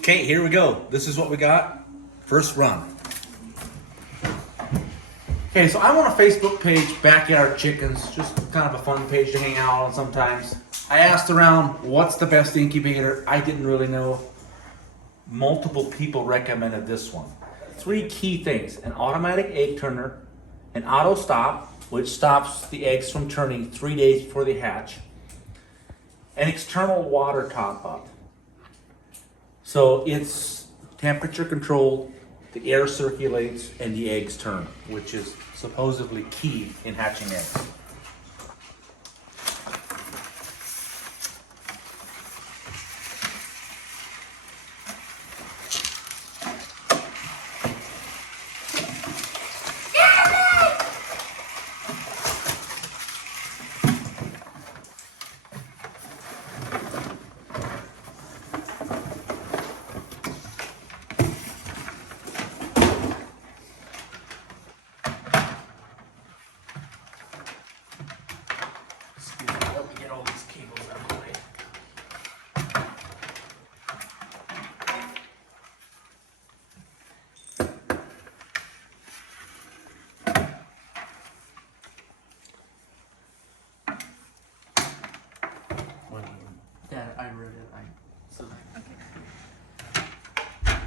Okay, here we go. This is what we got. First run. Okay, so I'm on a Facebook page, Backyard Chickens, just kind of a fun page to hang out on sometimes. I asked around, what's the best incubator? I didn't really know. Multiple people recommended this one. 3 key things: an automatic egg turner, an auto stop, which stops the eggs from turning 3 days before they hatch, an external water top up. So it's temperature controlled, the air circulates, and the eggs turn, which is supposedly key in hatching eggs. Yeah, I read it.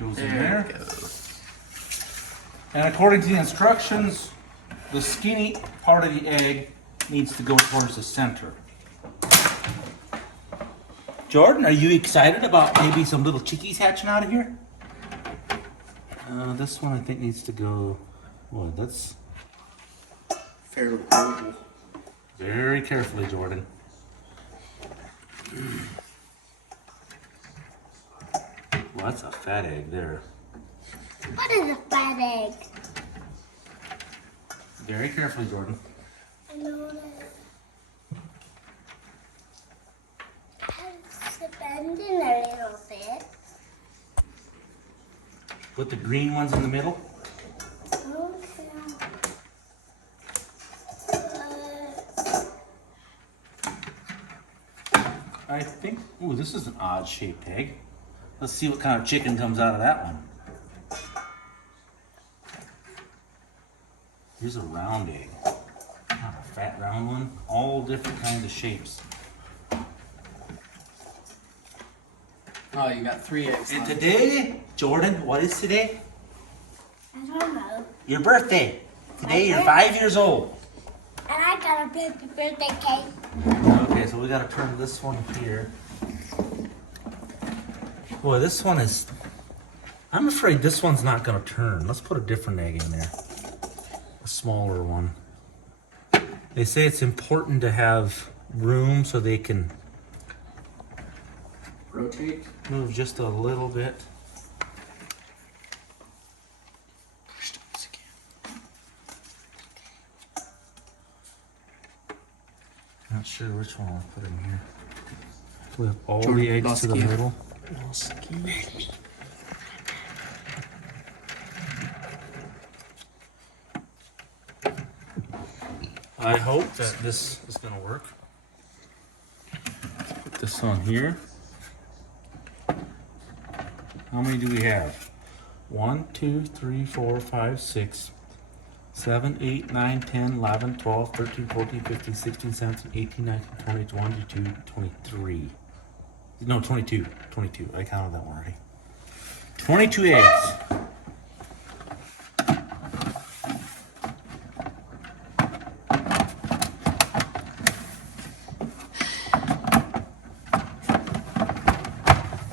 Goes in there. And according to the instructions, the skinny part of the egg needs to go towards the center. Jordan, are you excited about maybe some little chickies hatching out of here? This one I think needs to go. Boy, that's Fairly oval. very carefully, Jordan. Well, that's a fat egg there. What is a fat egg? Very carefully, Jordan. I know that. It's bending a little bit. Put the green ones in the middle. Okay. I think, ooh, this is an odd shaped egg. Let's see what kind of chicken comes out of that one. Here's a round egg. Not a fat round one. All different kinds of shapes. Oh, you got 3 eggs. And left. today, Jordan, what is today? I don't know. Your birthday. Today My you're 5 years old. And I got a birthday cake. Okay, so we gotta turn this one here. Boy, this one is, I'm afraid this one's not gonna turn. Let's put a different egg in there. A smaller one. They say it's important to have room so they can Rotate. move just a little bit. Not sure which one I'll put in here. We have all Jordan, the eggs to the Bosky. middle. I hope that this is going to work. Let's put this on here. How many do we have? 1, 2, 3, 4, 5, 6, 7, 8, 9, 10, 11, 12, 13, 14, 15, 16, 17, 18, 19, 20, 22, 23. No, 22. 22. I counted that one already. 22 eggs.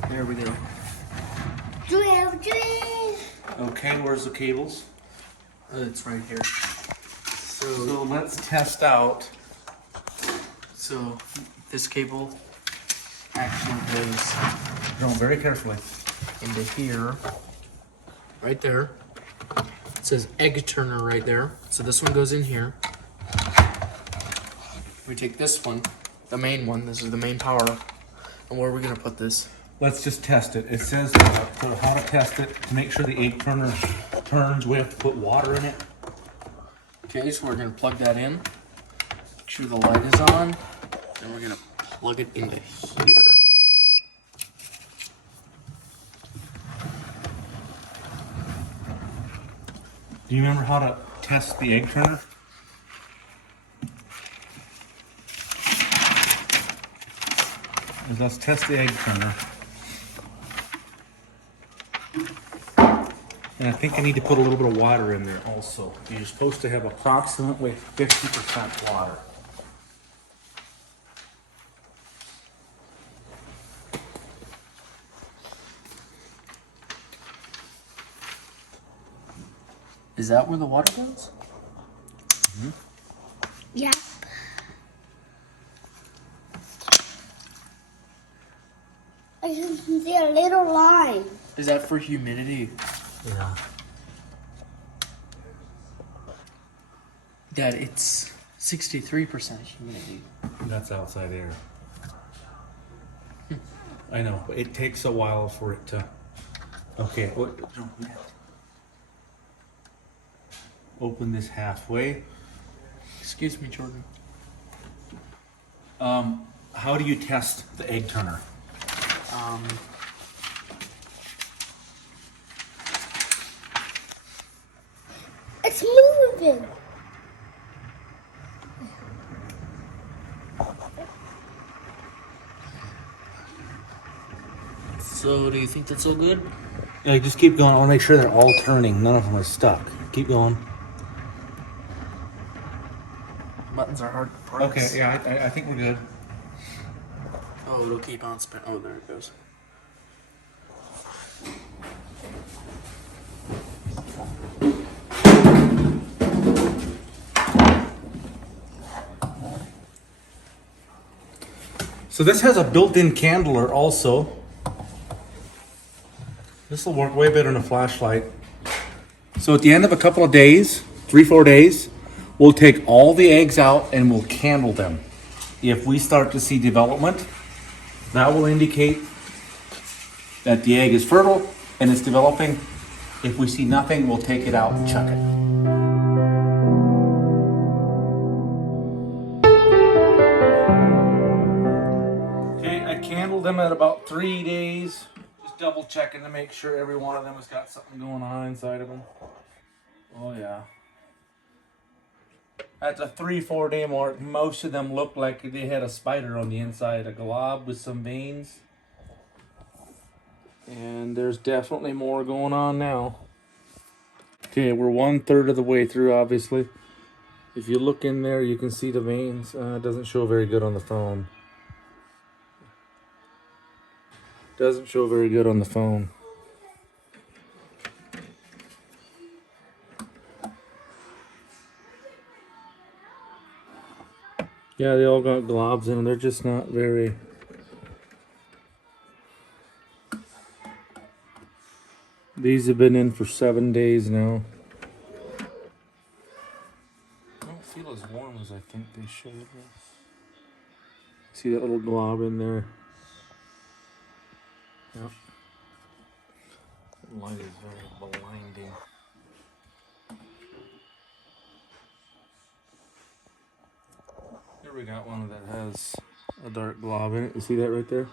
There we go. Drill. Okay, where's the cables? It's right here. So let's test out. So this cable actually goes No, very carefully. into here, right there. It says egg turner right there. So this one goes in here. We take this one, the main one. This is the main power. And where are we gonna put this? Let's just test it. It says how to test it to make sure the egg turner turns. We have to put water in it. Okay, so we're gonna plug that in. Make sure the light is on. And we're gonna plug it into here. Do you remember how to test the egg turner? Let's test the egg turner. And I think I need to put a little bit of water in there also. You're supposed to have approximately 50% water. Is that where the water goes? Yeah. I can see a little line. Is that for humidity? Yeah. Dad, it's 63% humidity. That's outside air. I know, but it takes a while for it to. Okay, open this halfway. Excuse me, Jordan. How do you test the egg turner? It's moving. So, do you think that's all good? Yeah, just keep going. I want to make sure they're all turning. None of them are stuck. Keep going. Buttons are hard parts. Okay, yeah, I think we're good. Oh, it'll keep on spinning. Oh, there it goes. So this has a built-in candler also. This will work way better than a flashlight. So at the end of a couple of days, 3-4 days, we'll take all the eggs out and we'll candle them. If we start to see development, that will indicate that the egg is fertile and it's developing. If we see nothing, we'll take it out and chuck it. Okay, I candled them at about 3 days. Just double checking to make sure every one of them has got something going on inside of them. Oh yeah. At the 3-4 day mark, most of them looked like they had a spider on the inside, a glob with some veins. And there's definitely more going on now. Okay, we're 1/3 of the way through, obviously. If you look in there, you can see the veins. It doesn't show very good on the phone. Doesn't show very good on the phone. Yeah, they all got globs in them. They're just not very... These have been in for 7 days now. I don't feel as warm as I think they should. See that little glob in there? Yep. The light is very blinding. Here we got one that has a dark glob in it. You see that right there?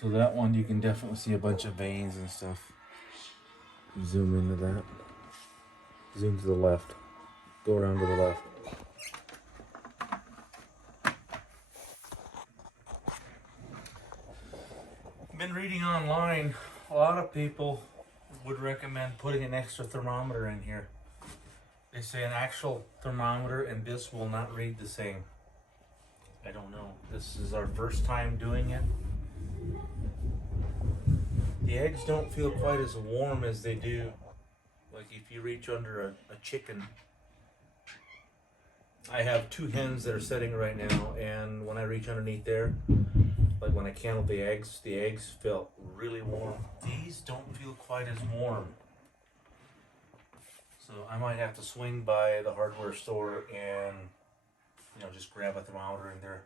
So that one you can definitely see a bunch of veins and stuff. Zoom into that. Zoom to the left. Go around to the left. Been reading online, a lot of people would recommend putting an extra thermometer in here. They say an actual thermometer and this will not read the same. I don't know. This is our first time doing it. The eggs don't feel quite as warm as they do. Like if you reach under a chicken. I have 2 hens that are setting right now, and when I reach underneath there, like when I candle the eggs felt really warm. These don't feel quite as warm. So I might have to swing by the hardware store and, you know, just grab a thermometer in there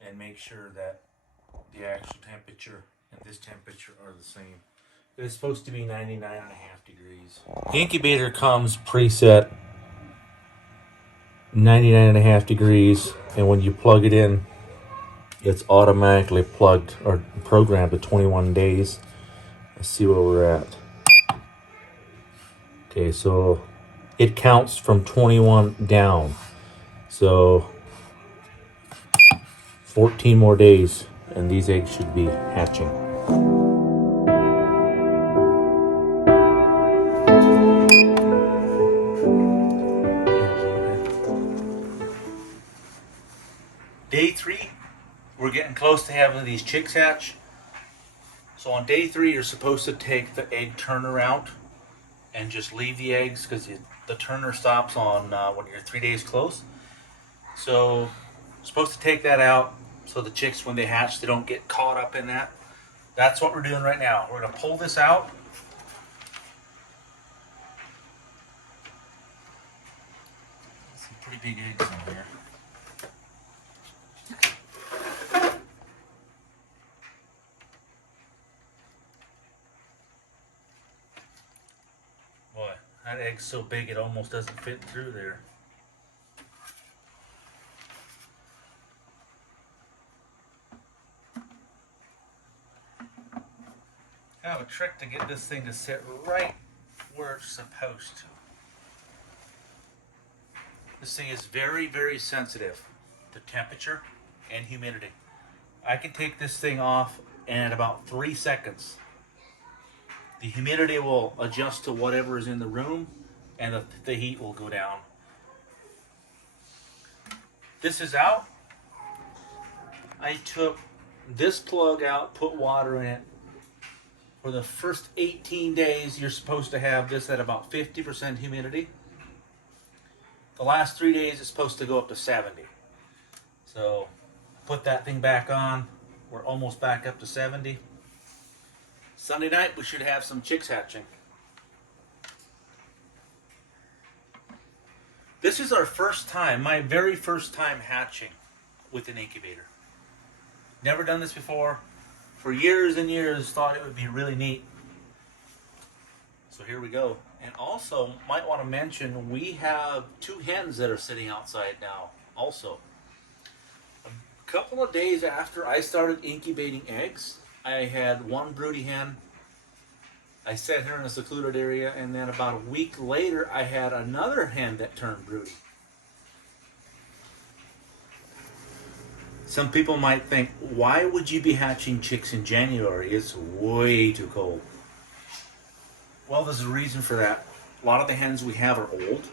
and make sure that the actual temperature and this temperature are the same. It's supposed to be 99.5 degrees. The incubator comes preset 99.5 degrees, and when you plug it in, it's automatically plugged or programmed to 21 days. Let's see where we're at. Okay, so it counts from 21 down. So 14 more days, and these eggs should be hatching. Day 3, we're getting close to having these chicks hatch. So on day 3, you're supposed to take the egg turner out and just leave the eggs, because the turner stops on when you're 3 days close. So you're supposed to take that out so the chicks, when they hatch, they don't get caught up in that. That's what we're doing right now. We're going to pull this out. Some pretty big eggs in here. Boy, that egg's so big it almost doesn't fit through there. I have a trick to get this thing to sit right where it's supposed to. This thing is very, very sensitive to temperature and humidity. I can take this thing off and in about 3 seconds, the humidity will adjust to whatever is in the room and the heat will go down. This is out. I took this plug out, put water in it. For the first 18 days, you're supposed to have this at about 50% humidity. The last 3 days, it's supposed to go up to 70. So, put that thing back on. We're almost back up to 70. Sunday night, we should have some chicks hatching. This is our first time, my very first time hatching with an incubator. Never done this before. For years and years, thought it would be really neat. So here we go. And also, might want to mention, we have 2 hens that are sitting outside now also. A couple of days after I started incubating eggs, I had one broody hen. I set her in a secluded area, and then about a week later, I had another hen that turned broody. Some people might think, why would you be hatching chicks in January? It's way too cold. Well, there's a reason for that. A lot of the hens we have are old.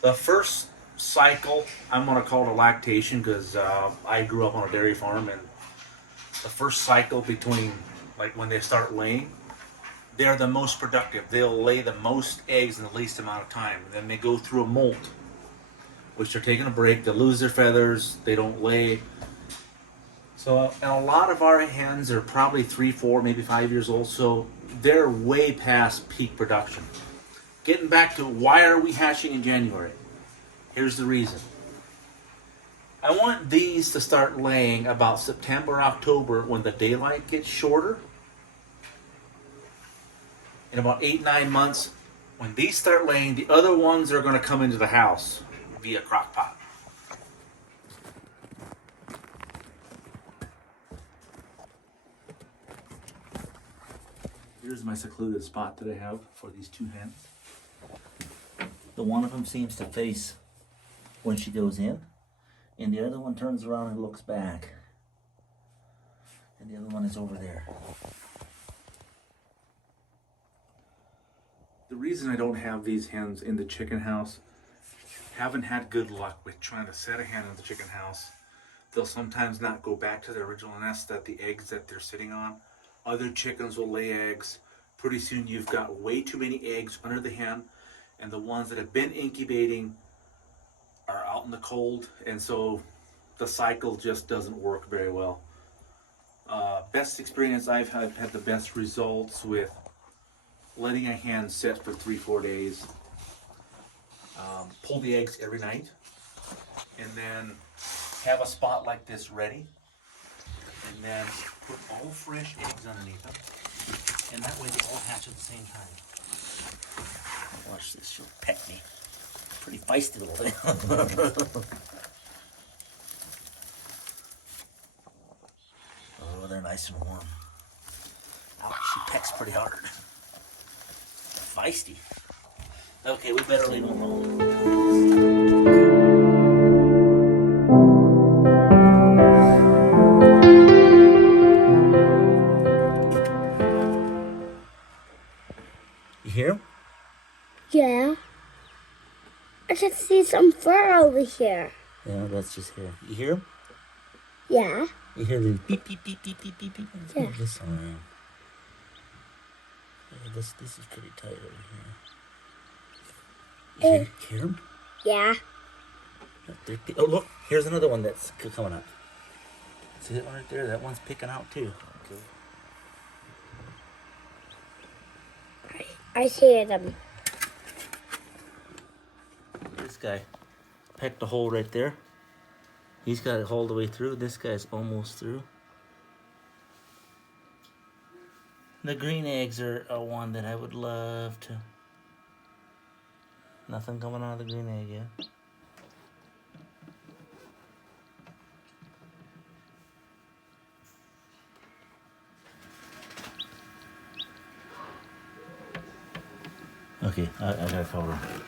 The first cycle, I'm going to call it a lactation, because I grew up on a dairy farm, and the first cycle between, like when they start laying, they're the most productive. They'll lay the most eggs in the least amount of time. And then they go through a molt, which they're taking a break. They lose their feathers. They don't lay. So, and a lot of our hens are probably 3, 4, maybe 5 years old. So they're way past peak production. Getting back to why are we hatching in January? Here's the reason. I want these to start laying about September, October, when the daylight gets shorter. In about 8, 9 months, when these start laying, the other ones are going to come into the house via crock pot. Here's my secluded spot that I have for these 2 hens. The one of them seems to face when she goes in, and the other one turns around and looks back. And the other one is over there. The reason I don't have these hens in the chicken house, haven't had good luck with trying to set a hen in the chicken house. They'll sometimes not go back to their original nest, that the eggs that they're sitting on. Other chickens will lay eggs. Pretty soon you've got way too many eggs under the hen, and the ones that have been incubating are out in the cold, and so the cycle just doesn't work very well. Best experience I've had the best results with letting a hen sit for 3, 4 days. Pull the eggs every night, and then have a spot like this ready, and then put all fresh eggs underneath them. hatch at the same time. Watch this, she'll peck me. Pretty feisty little thing. Oh, they're nice and warm. Ouch, she pecks pretty hard. Feisty. Okay, we better leave them alone. You hear him? Yeah. I can see some fur over here. Yeah, that's just hair. You hear him? Yeah. You hear the beep beep beep beep beep beep beep. Yeah. This one. Yeah, this is pretty tight over here. You hear him? Yeah. Oh look, here's another one that's coming up. See that one right there? That one's picking out too. Okay. I see them. This guy pecked a hole right there. He's got it all the way through. This guy's almost through. The green eggs are one that I would love to. Nothing coming out of the green egg yet. Okay, I gotta cover him.